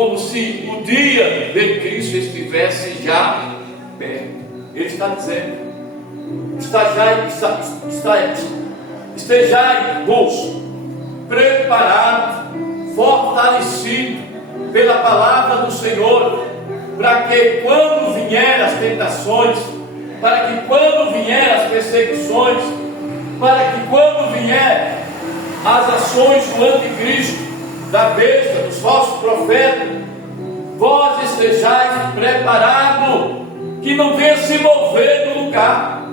como se o dia de Cristo estivesse já perto. Ele está dizendo: estejai-vos preparados, fortalecidos pela palavra do Senhor, para que quando vier as tentações, para que quando vier as perseguições, para que quando vier as ações do anticristo, da besta, dos falsos profetas, vós estejais preparados, que não venha se mover do lugar,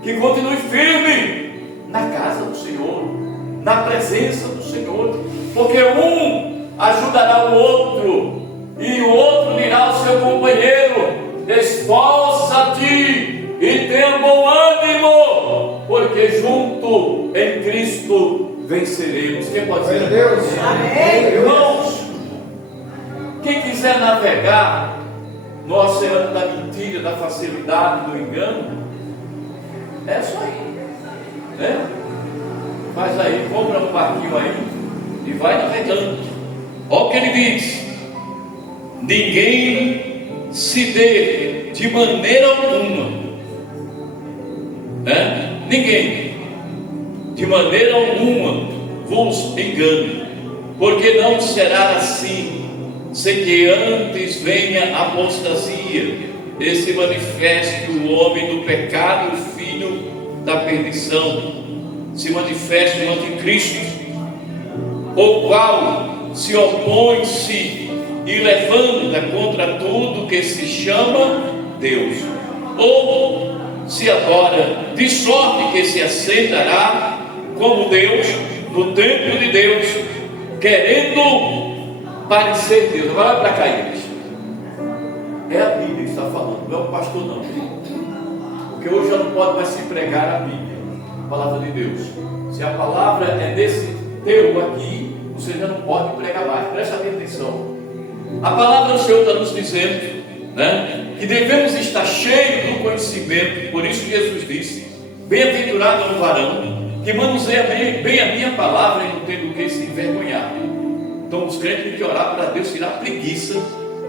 que continue firme na casa do Senhor, na presença do Senhor, porque um ajudará o outro, e o outro dirá ao seu companheiro: esforça-te e tenha bom ânimo, porque junto em Cristo venceremos. Quem pode dizer Deus? Amém? Irmãos, quem quiser navegar no oceano da mentira, da facilidade, do engano, é só ir, né? Faz aí, compra um barquinho aí e vai navegando. Olha o que ele diz: ninguém se dê de maneira alguma, né? Ninguém de maneira alguma vos engane, porque não será assim, sem que antes venha a apostasia, e se manifeste o homem do pecado, o filho da perdição, se manifeste o anticristo, o qual se opõe-se e levanta contra tudo que se chama Deus, ou se adora, de sorte que se assentará como Deus no templo de Deus, querendo parecer Deus. Agora olha para cá, igreja. É a Bíblia que está falando, não é o pastor não. Porque hoje já não pode mais se pregar a Bíblia, a palavra de Deus. Se a palavra é desse teu aqui, você já não pode pregar mais. Presta bem atenção. A palavra do Senhor está nos dizendo, né, que devemos estar cheios do conhecimento. Por isso Jesus disse: bem-aventurado é o varão que manuseia bem a minha palavra e não tem do que se envergonhar. Então os crentes têm que orar para Deus tirar a preguiça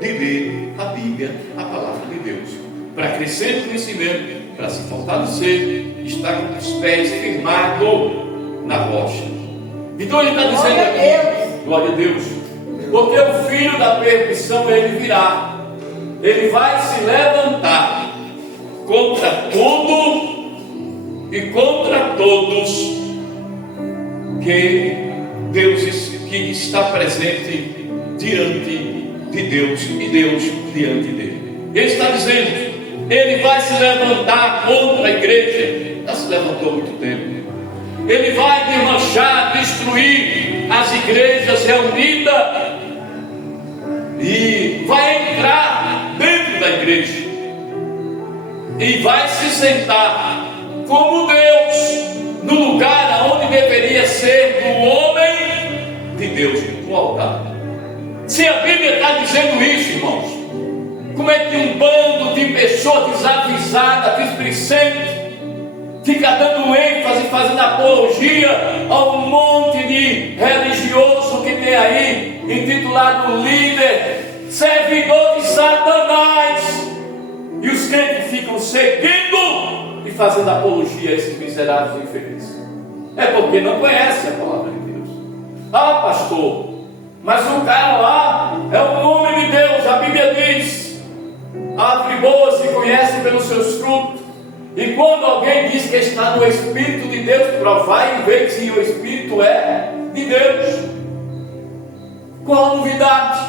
de ler a Bíblia, a palavra de Deus, para crescer no conhecimento, para se fortalecer, estar com os pés firmados na rocha. Então ele está dizendo aqui, glória a Deus, porque o filho da perdição ele virá, ele vai se levantar contra tudo e contra todos que Deus que está presente diante de Deus e Deus diante dele. Ele está dizendo: ele vai se levantar contra a igreja. Já se levantou há muito tempo. Ele vai desmanchar, destruir as igrejas reunidas e vai entrar dentro da igreja e vai se sentar como Deus no lugar onde deveria ser do homem de Deus, no altar. Se a Bíblia está dizendo isso, irmãos, como é que um bando de pessoas desavisadas, displicentes, fica dando ênfase, fazendo apologia a um monte de religioso que tem aí, intitulado líder, servidor de Satanás, e os crentes ficam seguindo e fazendo apologia a esses miseráveis infelizes? É porque não conhece a palavra de Deus. Ah, pastor, mas o cara lá é o nome de Deus. A Bíblia diz: a árvore boa se conhece pelos seus frutos. E quando alguém diz que está no Espírito de Deus, provai e vê se o Espírito é de Deus. Qual a novidade?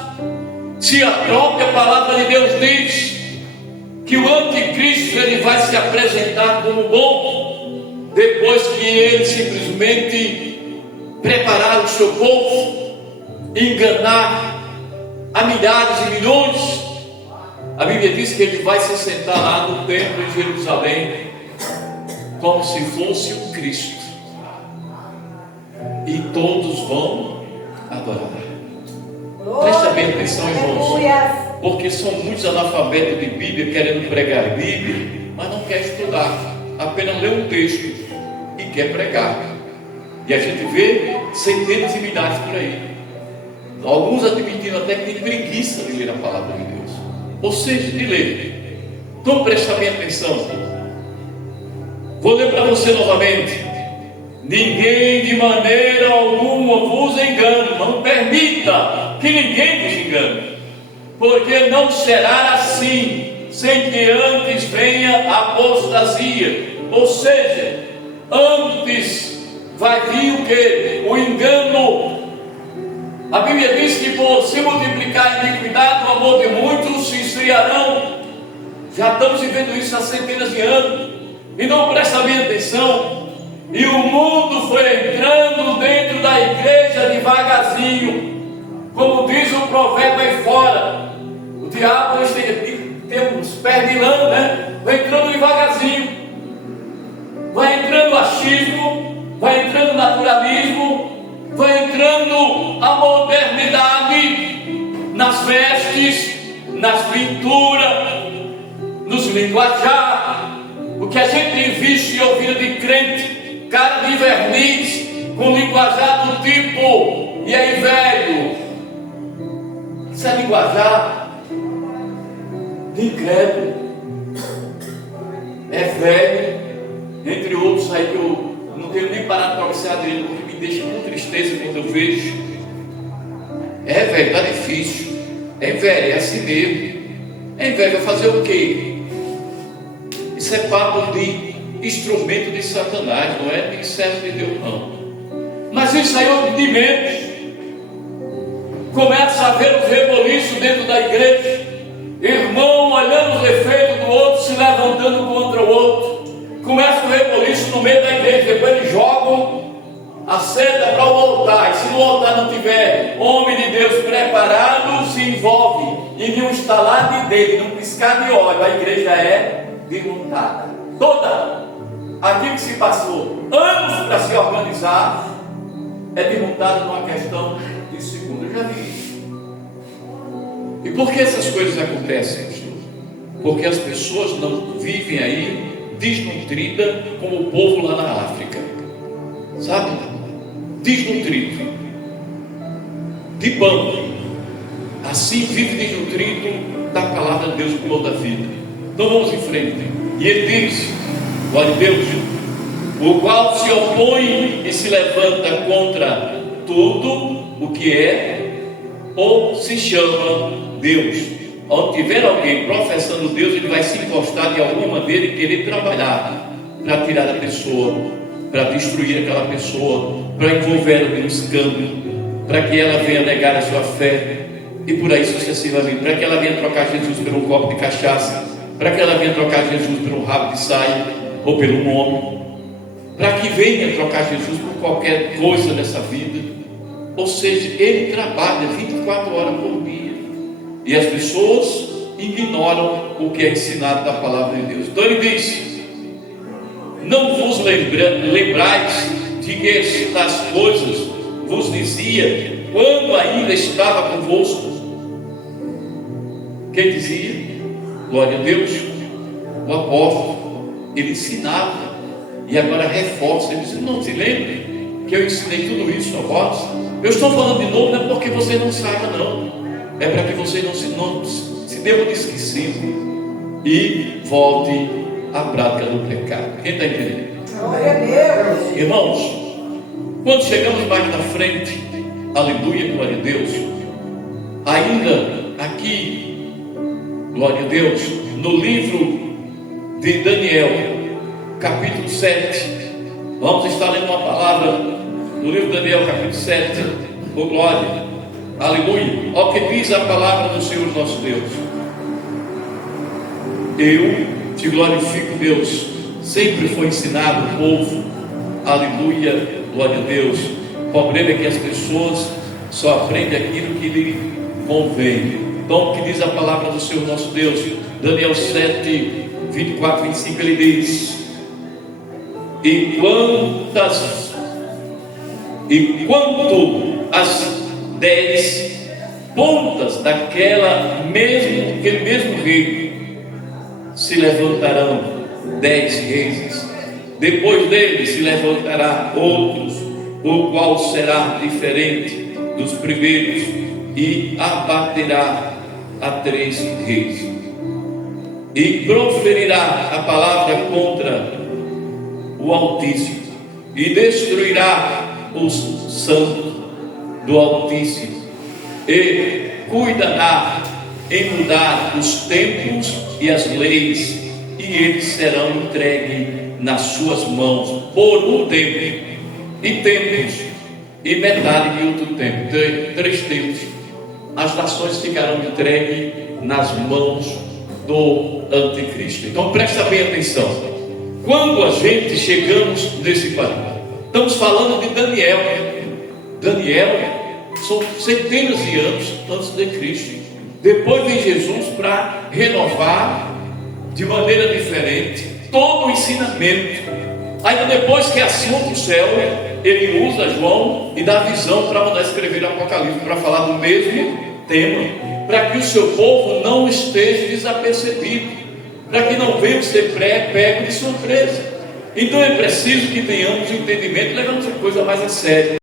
Se a própria palavra de Deus diz que o anticristo ele vai se apresentar como bom, depois que ele simplesmente preparar o seu povo, enganar a milhares e milhões. A Bíblia diz que ele vai se sentar lá no templo em Jerusalém, como se fosse o Cristo, e todos vão adorar. Presta bem atenção, irmãos, porque são muitos analfabetos de Bíblia querendo pregar a Bíblia, mas não quer estudar, apenas lê um texto e quer pregar. E a gente vê centenas e milhares por aí. alguns admitindo até que tem preguiça de ler a palavra de Deus, ou seja, de ler. Então presta bem atenção. Vou ler para você novamente. Ninguém de maneira alguma vos engane, não permita que ninguém vos engane, porque não será assim, sem que antes venha a apostasia. Ou seja, antes vai vir o que? O engano. A Bíblia diz que por se multiplicar a iniquidade, o amor de muitos se esfriarão. Já estamos vivendo isso há centenas de anos. Então presta bem atenção. E o mundo foi entrando dentro da igreja devagarzinho, como diz o provérbio aí fora. O diabo tem uns pés de lã, né? Vai entrando devagarzinho, vai entrando achismo, vai entrando naturalismo, vai entrando a modernidade nas vestes, nas pinturas, nos linguajar. O que a gente tem visto e ouvido de crente, cara de verniz, com linguajar do tipo, e aí velho? Isso é linguajar de incrédulo, é velho, entre outros aí que eu não tenho nem parado para observar dele, porque me deixa com tristeza quando eu vejo. É velho, está difícil, é velho, é assim mesmo. É velho, vai fazer o quê? Isso é papo de instrumento de Satanás, não é de servo de Deus, não. Mas isso aí é de menos. Começa a haver um reboliço dentro da igreja, irmão olhando os defeitos do outro, se levantando contra o outro. Começa o reboliço no meio da igreja, depois eles jogam a seda para o altar, e se no altar não tiver homem de Deus preparado, se envolve em um estalar de dedo, num piscar de olho, a igreja é desmontada toda. Aquilo que se passou anos para se organizar é desmontado numa questão de segundo. Eu já vi isso. E por que essas coisas acontecem, pastor? Porque as pessoas não vivem aí desnutridas como o povo lá na África, sabe? Desnutrido de pão, assim vive desnutrido da palavra de Deus, o pão da vida. Então vamos em frente. E ele diz: glória a Deus, o qual se opõe e se levanta contra tudo o que é ou se chama Deus. Onde tiver alguém professando Deus, ele vai se encostar de alguma maneira e querer trabalhar para tirar a pessoa, para destruir aquela pessoa, para envolver em um escândalo, para que ela venha negar a sua fé, e por aí sucessivamente, para que ela venha trocar Jesus por um copo de cachaça, para que ela venha trocar Jesus por um rabo de saia, ou pelo nome, para que venha trocar Jesus por qualquer coisa dessa vida. Ou seja, ele trabalha 24 horas por dia, e as pessoas ignoram o que é ensinado da palavra de Deus. Então ele diz: não vos lembrais de que estas coisas vos dizia quando ainda estava convosco? Quem dizia? Glória a Deus. O apóstolo, ele ensinava, e agora reforça. Ele diz: não se lembre que eu ensinei tudo isso a vós? Eu estou falando de novo, não é porque você não saiba, não, é para que você não se dê um esquecido e volte à prática do pecado. Quem está entendendo? Glória a Deus. Irmãos, quando chegamos mais na frente, aleluia, glória a Deus, ainda aqui, glória a Deus, no livro de Daniel, capítulo 7, vamos estar lendo uma palavra no livro de Daniel, capítulo 7, oh glória, aleluia. Olha o que diz a palavra do Senhor nosso Deus: eu te glorifico, Deus. Sempre foi ensinado o povo, aleluia, glória a Deus. O problema é que as pessoas só aprendem aquilo que lhe convém. Então, o que diz a palavra do Senhor nosso Deus? Daniel 7, 24, 25, ele diz: enquanto as 10 pontas aquele mesmo reino se levantarão 10 reis, depois dele se levantará outros, o qual será diferente dos primeiros, e abaterá a 3 reis, e proferirá a palavra contra o Altíssimo, e destruirá os santos do Altíssimo, e cuidará em mudar os tempos e as leis, e eles serão entregues nas suas mãos por um tempo, e tempos, e metade de outro tempo, 3 tempos. As nações ficarão entregues nas mãos do anticristo. Então presta bem atenção. Quando a gente chegamos nesse país, estamos falando de Daniel. Daniel são centenas de anos antes de Cristo. Depois vem Jesus para renovar de maneira diferente todo o ensinamento. Ainda depois que assunto o céu, ele usa João e dá visão para mandar escrever Apocalipse, para falar do mesmo tema, para que o seu povo não esteja desapercebido, para que não venha ser pego de surpresa. Então é preciso que tenhamos entendimento e levamos a coisa mais a sério.